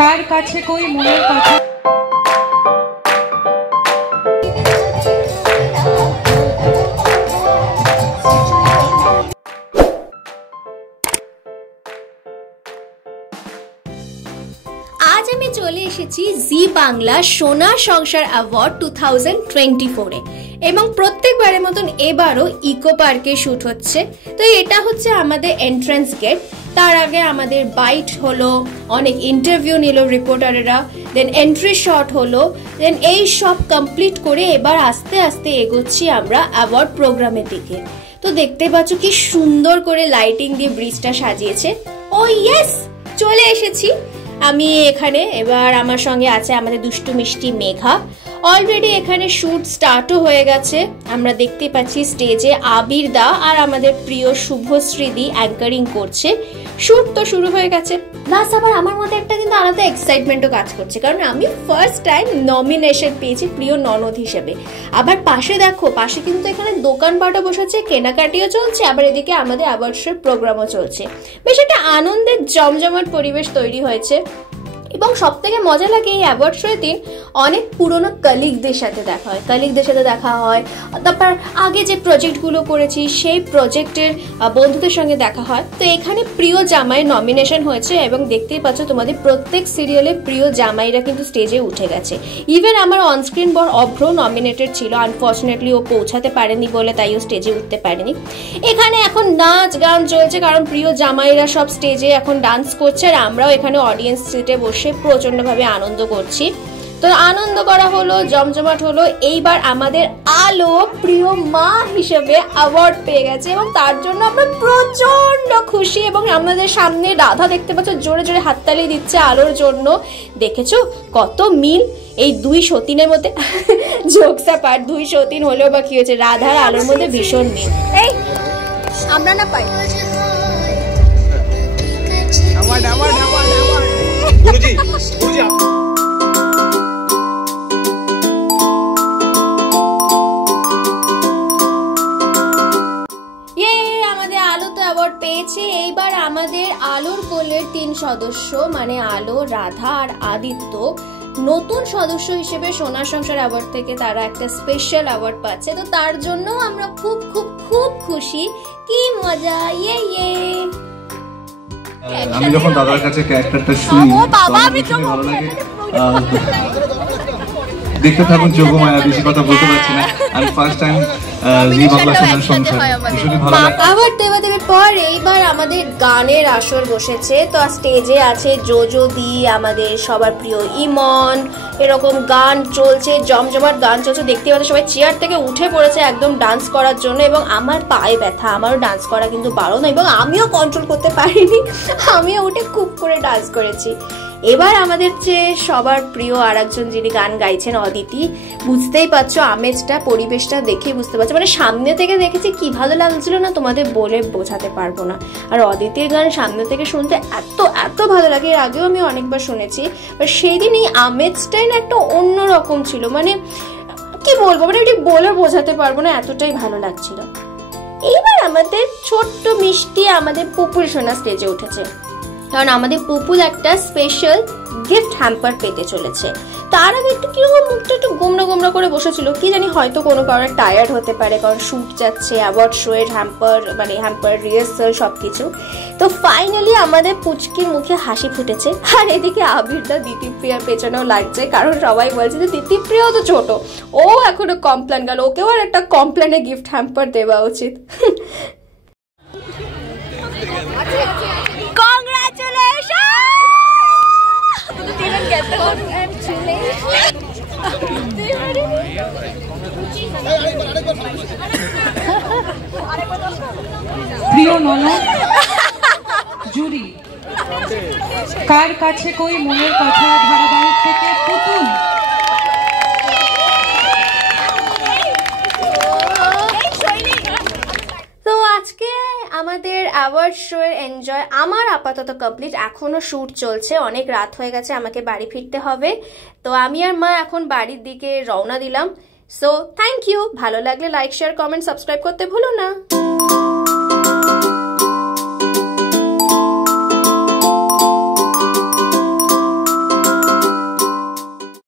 কার কাছে কই মনের কথা। আজ আমি চলে এসেছি জি বাংলা সোনার সংসার অ্যাওয়ার্ড 2024 এ এবং প্রত্যেকবারের মতন এবারও ইকো পার্কে শুট হচ্ছে। তো এটা হচ্ছে আমাদের এন্ট্রান্স গেট। তার আগে আমাদের বাইট হলো, অনেক ইন্টারভিউ নিল রিপোর্টাররা, দেন এন্ট্রি শট হলো, দেন এই সব কমপ্লিট করে এবার আস্তে আস্তে এগোচ্ছি আমরা অ্যাওয়ার্ড প্রোগ্রামের দিকে। তো দেখতে পাচ্ছ কি সুন্দর করে লাইটিং দিয়ে ব্রিজটা সাজিয়েছে। ও ইয়েস, চলে এসেছি আমি এখানে। এবার আমার সঙ্গে আছে আমাদের দুষ্টু মিষ্টি মেঘা। অলরেডি এখানে শুট স্টার্টও হয়ে গেছে। আমরা দেখতে পাচ্ছি স্টেজে আবির দা আর আমাদের প্রিয় শুভশ্রীদি অ্যাঙ্কারিং করছে। শুট তো শুরু হয়ে গেছে। প্লাস আবার আমার মধ্যে একটা কিন্তু আলাদা এক্সাইটমেন্টও কাজ করছে, কারণ আমি ফার্স্ট টাইম নমিনেশন পেয়েছি প্রিয় ননদ হিসেবে। আবার পাশে দেখো, পাশে কিন্তু এখানে দোকানপাটও বসেছে, কেনাকাটিও চলছে, আবার এদিকে আমাদের অ্যাওয়ার্ড শোর প্রোগ্রামও চলছে। বেশ একটা আনন্দের জমজমাট পরিবেশ তৈরি হয়েছে। এবং সব থেকে মজা লাগে এই অ্যাওয়ার্ড শোয়ের দিন অনেক পুরনো কলিগদের সাথে দেখা হয়, তারপর আগে যে প্রজেক্টগুলো করেছি সেই প্রজেক্টের বন্ধুদের সঙ্গে দেখা হয়। তো এখানে প্রিয় জামাই নমিনেশন হয়েছে এবং দেখতেই পাচ্ছ তোমাদের প্রত্যেক সিরিয়ালে প্রিয় জামাইরা কিন্তু স্টেজে উঠে গেছে। ইভেন আমার অনস্ক্রিন বর অভ্র নমিনেটেড ছিল, আনফর্চুনেটলি ও পৌঁছাতে পারেনি বলে তাই ও স্টেজে উঠতে পারেনি। এখানে এখন নাচ গান চলছে, কারণ প্রিয় জামাইরা সব স্টেজে এখন ডান্স করছে আর আমরাও এখানে অডিয়েন্স সিটে বসে প্রচন্ডভাবে আনন্দ করছি। তো আনন্দ করা হলো, জমজমাট হলো। এইবার আমাদের আলো প্রিয় মা হিসেবে অ্যাওয়ার্ড পেয়ে গেছে এবং তার জন্য আমরা প্রচন্ড খুশি। এবং আমাদের সামনে রাধা দেখতে পাচ্ছ জোরে জোরে হাততালি দিচ্ছে আলোর জন্য। দেখেছো কত মিল এই দুই সতীনের মধ্যে। জোকস অ্যাপার্ট, দুই সতীন হলেও বা কি হয়েছে, রাধার আলোর মধ্যে ভীষণ মিল। এই আমরা না পাই গুরুজি গুরুজি পেয়েছে। এইবার আমাদের আলোর কোলের 3 সদস্য মানে আলো, রাধা আর আদিত্য নতুন সদস্য হিসেবে সোনার সংসার অ্যাওয়ার্ড থেকে তারা একটা স্পেশাল অ্যাওয়ার্ড পাচ্ছে। তো তার জন্য আমরা খুব খুব খুব খুশি। কি মজা! ইয়ে ইয়ে। আমি যখন দাদার কাছে ক্যারেক্টারটা শুনি ভালো লাগে। দেখতে থাকুন যোগমায়া, বেশি কথা বলতে পারছি না। আমি ফার্স্ট টাইম জি বাংলা সোনার সংসার ভীষণই ভালো লাগে। আবার দেবাদেবীর পর এইবার আমাদের গানের আসর বসেছে। তো স্টেজে আছে জোজো দি, আমাদের সবার প্রিয় ইমন। এরকম গান চলছে, জমজমাট গান চলছে। দেখতে পাচ্ছ সবাই চেয়ার থেকে উঠে পড়েছে একদম ডান্স করার জন্য। এবং আমার পায়ে ব্যথা, আমারও ডান্স করা কিন্তু বারণ এবং আমিও কন্ট্রোল করতে পারিনি, আমিও উঠে খুব করে ডান্স করেছি। এবার আমাদের যে সবার প্রিয় আর একজন যিনি গান গাইছেন অদিতি। বুঝতেই পারছো আমেজটা, পরিবেশটা দেখেই বুঝতে পারছো, মানে সামনে থেকে দেখেছি কি ভালো লাগছিল না তোমাদের বলে বোঝাতে পারবো না। আর অদিতির গান সামনে থেকে শুনতে এত এত ভালো লাগে, এর আগেও আমি অনেকবার শুনেছি। বাট সেই দিন এই আমেজটাই না একটা অন্যরকম ছিল, মানে কি বলবো, মানে এটি বলে বোঝাতে পারবো না, এতটাই ভালো লাগছিল। এইবার আমাদের ছোট্ট মিষ্টি আমাদের পুপুল সোনা স্টেজে উঠেছে, কারণ আমাদের পুপুল একটা স্পেশাল গিফট হ্যাম্পার পেতে চলেছে। তার আগে একটু কিরকম মুখটা একটু গোমরা গোমরা করে বসেছিল, কি জানি হয়তো কোনো কারণে টায়ার্ড হতে পারে, কারণ শুট যাচ্ছে, অ্যাওয়ার্ড শো এর হ্যাম্পার রিহার্সাল সবকিছু। তো ফাইনালি আমাদের পুচকির মুখে হাসি ফুটেছে। আর এদিকে আবিরদা দিতিপ্রিয়ার পেছনেও লাগছে, কারণ সবাই বলছে যে দিতিপ্রিয়াও তো ছোট, ও এখনো কমপ্ল্যান গেল, ওকেও আর একটা কমপ্ল্যানে গিফট হ্যাম্পার দেওয়া উচিত। প্রিয় ননদ জুরি, কার কাছে কই মনের কথা ধারাবাহিক থেকে পুতুল। তো আজকে আমাদের অ্যাওয়ার্ড শো এর এনজয় আমার আপাতত কমপ্লিট। এখনো শুট চলছে, অনেক রাত হয়ে গেছে, আমাকে বাড়ি ফিরতে হবে। তো আমি আর মা এখন বাড়ির দিকে রওনা দিলাম। So thank you. ভালো লাগলে লাইক, শেয়ার, কমেন্ট, সাবস্ক্রাইব করতে ভুলো না।